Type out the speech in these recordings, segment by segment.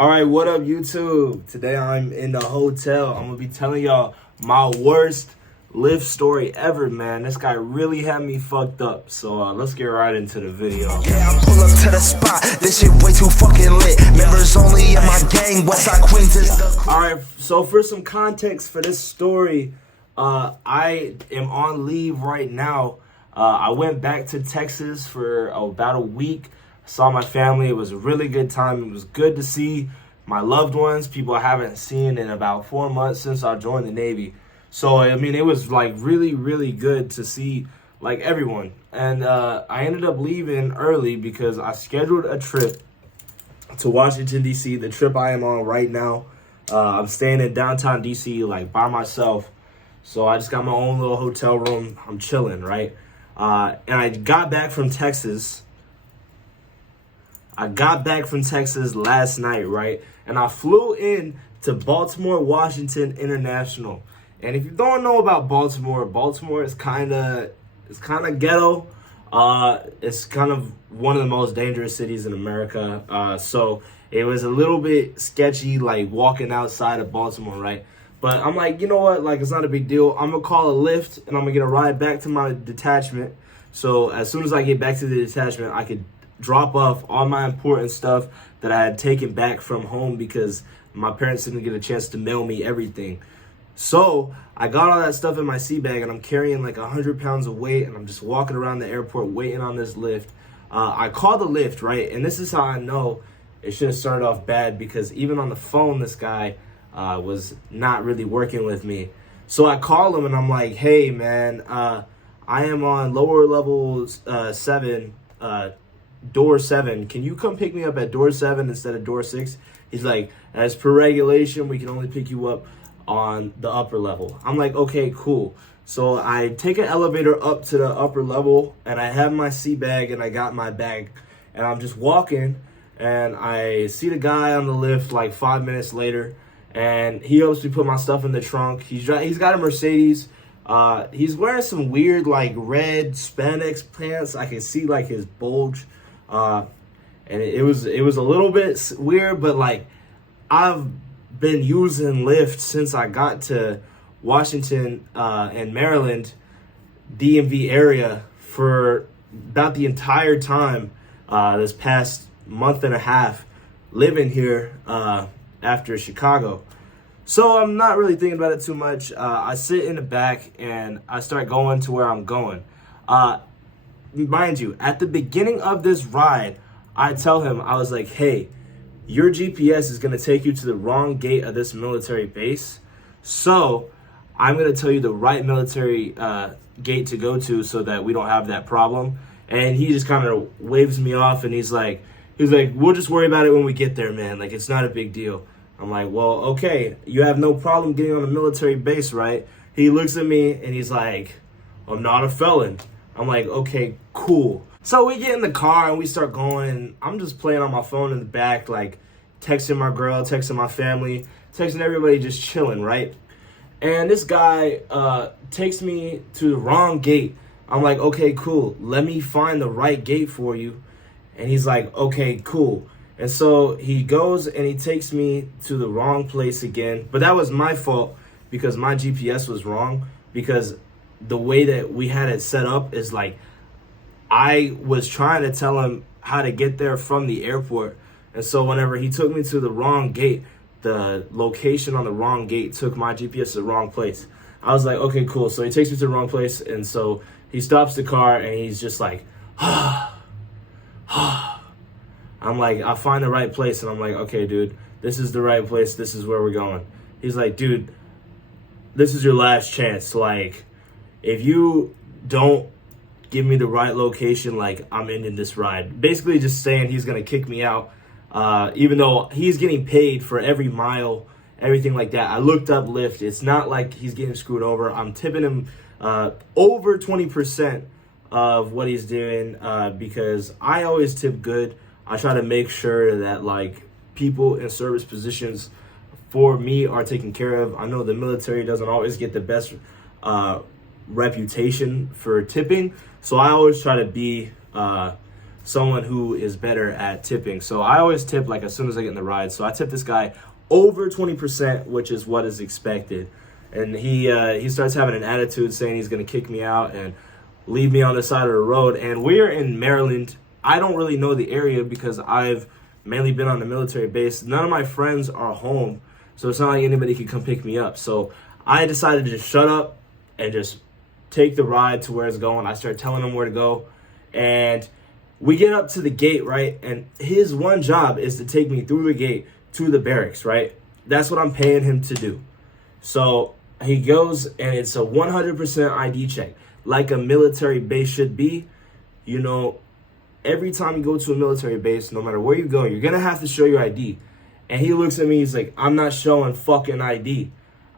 All right, what up, YouTube? Today I'm in the hotel. I'm gonna be telling y'all my worst Lyft story ever, man. This guy really had me fucked up. So let's get right into the video. Yeah, I pull up to the spot. This shit way too fucking lit. Members only in my gang. Westside Queens is the... All right, so for some context for this story, I am on leave right now. I went back to Texas for about a week. Saw my family. It was a really good time. It was good to see my loved ones, people I haven't seen in about 4 months since I joined the Navy. So, I mean, it was like really, really good to see like everyone. And I ended up leaving early because I scheduled a trip to Washington, D.C., the trip I am on right now. I'm staying in downtown D.C. like by myself. So I just got my own little hotel room. I'm chilling, right? And I got back from Texas. Last night, right? And I flew in to Baltimore, Washington International. And if you don't know about Baltimore, Baltimore is kind of ghetto. It's kind of one of the most dangerous cities in America. So it was a little bit sketchy, like walking outside of Baltimore, right? But I'm like, you know what? Like, it's not a big deal. I'm gonna call a Lyft and I'm gonna get a ride back to my detachment. So as soon as I get back to the detachment, I could drop off all my important stuff that I had taken back from home because my parents didn't get a chance to mail me everything. So I got all that stuff in my sea bag and I'm carrying like 100 pounds of weight and I'm just walking around the airport waiting on this Lyft. I called the Lyft, right? And this is how I know it should have started off bad because even on the phone, this guy was not really working with me. So I called him and I'm like, hey, man, I am on lower level 7, door 7. Can you come pick me up at door 7 instead of door 6? He's like, as per regulation, we can only pick you up on the upper level. I'm like, okay, cool. So I take an elevator up to the upper level and I have my sea bag and I got my bag and I'm just walking and I see the guy on the lift like 5 minutes later and he helps me put my stuff in the trunk. He's got a Mercedes. He's wearing some weird like red spandex pants. I can see like his bulge. And it was a little bit weird, but like I've been using Lyft since I got to Washington and Maryland, DMV area for about the entire time this past month and a half living here after Chicago. So I'm not really thinking about it too much. I sit in the back and I start going to where I'm going. Mind you, at the beginning of this ride, I tell him, I was like, hey, your GPS is going to take you to the wrong gate of this military base. So I'm going to tell you the right military gate to go to so that we don't have that problem. And he just kind of waves me off and he's like, we'll just worry about it when we get there, man. Like, it's not a big deal. I'm like, well, okay, you have no problem getting on a military base, right? He looks at me and he's like, I'm not a felon. I'm like, okay, cool. So we get in the car and we start going. And I'm just playing on my phone in the back, like texting my girl, texting my family, texting everybody, just chilling, right? And this guy takes me to the wrong gate. I'm like, okay, cool. Let me find the right gate for you. And he's like, okay, cool. And so he goes and he takes me to the wrong place again. But that was my fault because my GPS was wrong because the way that we had it set up is like I was trying to tell him how to get there from the airport. And so whenever he took me to the wrong gate, the location on the wrong gate took my GPS to the wrong place. I was like, okay, cool. So he takes me to the wrong place. And so he stops the car and he's just like, I'm like, I find the right place. And I'm like, okay, dude, this is the right place. This is where we're going. He's like, dude, this is your last chance. Like, if you don't give me the right location, like, I'm ending this ride. Basically just saying he's going to kick me out, even though he's getting paid for every mile, everything like that. I looked up Lyft. It's not like he's getting screwed over. I'm tipping him over 20% of what he's doing because I always tip good. I try to make sure that, like, people in service positions for me are taken care of. I know the military doesn't always get the best reputation for tipping, so I always try to be someone who is better at tipping. So I always tip like as soon as I get in the ride. So I tip this guy over 20%, which is what is expected. And he starts having an attitude saying he's going to kick me out and leave me on the side of the road. And we're in Maryland. I don't really know the area because I've mainly been on the military base. None of my friends are home, so it's not like anybody can come pick me up. So I decided to just shut up and just take the ride to where it's going. I start telling him where to go. And we get up to the gate, right? And his one job is to take me through the gate to the barracks, right? That's what I'm paying him to do. So he goes, and it's a 100% ID check, like a military base should be. You know, every time you go to a military base, no matter where you go, you're going to have to show your ID. And he looks at me, he's like, I'm not showing fucking ID.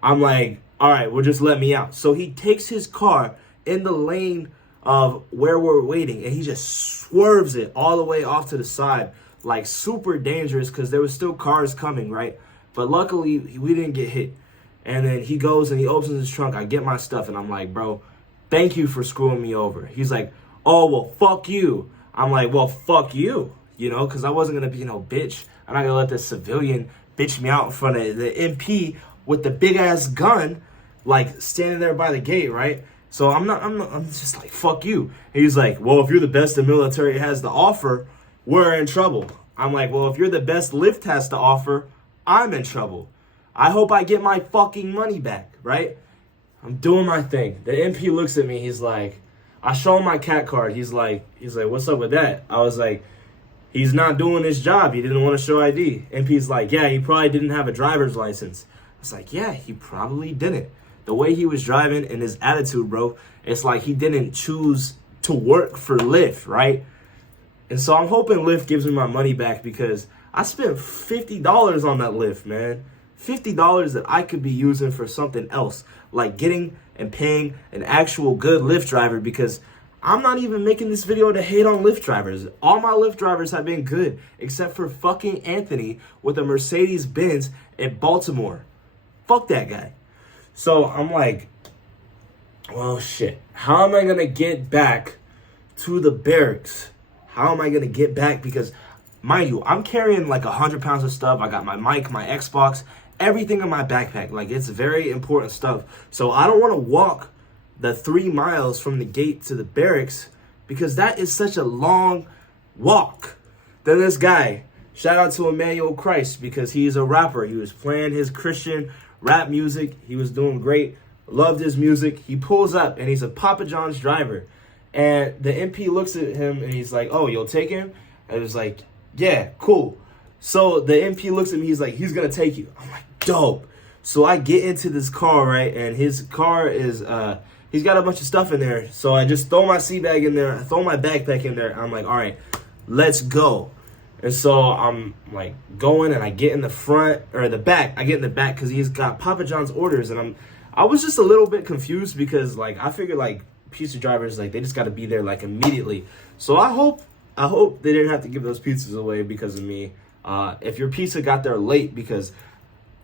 I'm like, all right, well, just let me out. So he takes his car in the lane of where we're waiting, and he just swerves it all the way off to the side, like super dangerous because there was still cars coming, right? But luckily, we didn't get hit. And then he goes and he opens his trunk. I get my stuff, and I'm like, bro, thank you for screwing me over. He's like, oh, well, fuck you. I'm like, well, fuck you, you know, because I wasn't going to be no bitch. I'm not going to let this civilian bitch me out in front of the MP with the big-ass gun, like, standing there by the gate, right? So I'm just like, fuck you. And he's like, well, if you're the best the military has to offer, we're in trouble. I'm like, well, if you're the best Lyft has to offer, I'm in trouble. I hope I get my fucking money back, right? I'm doing my thing. The MP looks at me. He's like, I show him my cat card. He's like, what's up with that? I was like, he's not doing his job. He didn't want to show ID. MP's like, yeah, he probably didn't have a driver's license. I was like, yeah, he probably didn't. The way he was driving and his attitude, bro, it's like he didn't choose to work for Lyft, right? And so I'm hoping Lyft gives me my money back because I spent $50 on that Lyft, man. $50 that I could be using for something else, like getting and paying an actual good Lyft driver, because I'm not even making this video to hate on Lyft drivers. All my Lyft drivers have been good, except for fucking Anthony with a Mercedes-Benz in Baltimore. Fuck that guy. So I'm like, well, shit. How am I going to get back to the barracks? How am I going to get back? Because, mind you, I'm carrying like 100 pounds of stuff. I got my mic, my Xbox, everything in my backpack. Like, it's very important stuff. So I don't want to walk the 3 miles from the gate to the barracks because that is such a long walk. Then this guy, shout out to Emmanuel Christ because he's a rapper. He was playing his Christian rap music. He was doing great. Loved his music. He pulls up and he's a Papa John's driver. And the MP looks at him and he's like, oh, you'll take him? And it was like, yeah, cool. So the MP looks at me. He's like, he's going to take you. I'm like, dope. So I get into this car, right? And his car is, he's got a bunch of stuff in there. So I just throw my seat bag in there. I throw my backpack in there. I'm like, all right, let's go. And so I'm like going and I get in the front or the back. I get in the back because he's got Papa John's orders. And I was just a little bit confused because like I figured like pizza drivers, like they just got to be there like immediately. So I hope they didn't have to give those pizzas away because of me. If your pizza got there late because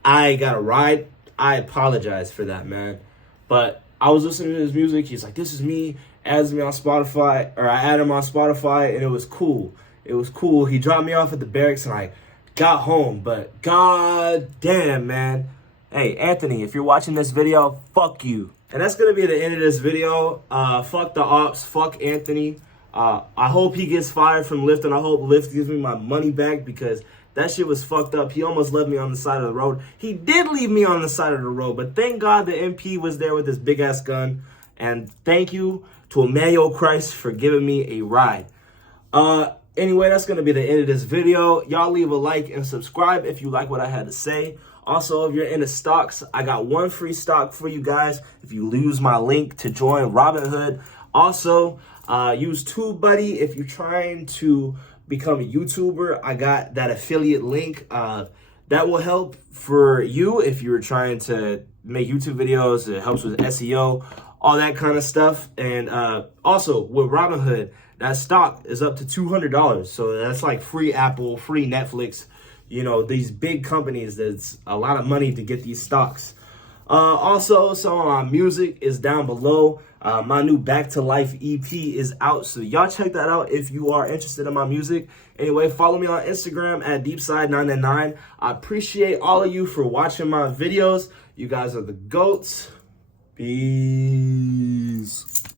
I got a ride, I apologize for that, man. But I was listening to his music. He's like, this is me. Adds me on Spotify, or I added him on Spotify, and it was cool. It was cool. He dropped me off at the barracks, and I got home. But god damn, man. Hey, Anthony, if you're watching this video, fuck you. And that's going to be the end of this video. Fuck the ops. Fuck Anthony. I hope he gets fired from Lyft, and I hope Lyft gives me my money back because that shit was fucked up. He almost left me on the side of the road. He did leave me on the side of the road, but thank God the MP was there with his big-ass gun. And thank you to Emmanuel Christ for giving me a ride. Anyway, that's going to be the end of this video. Y'all leave a like and subscribe if you like what I had to say. Also, if you're into stocks, I got one free stock for you guys if you use my link to join Robinhood. Also, use TubeBuddy if you're trying to become a YouTuber. I got that affiliate link. That will help for you if you're trying to make YouTube videos. It helps with SEO, all that kind of stuff. And also, with Robinhood, that stock is up to $200. So that's like free Apple, free Netflix. You know, these big companies, that's a lot of money to get these stocks. Also, some of my music is down below. My new Back to Life EP is out, so y'all check that out if you are interested in my music. Anyway, follow me on Instagram at DEEPSIDE999. I appreciate all of you for watching my videos. You guys are the GOATs. Peace.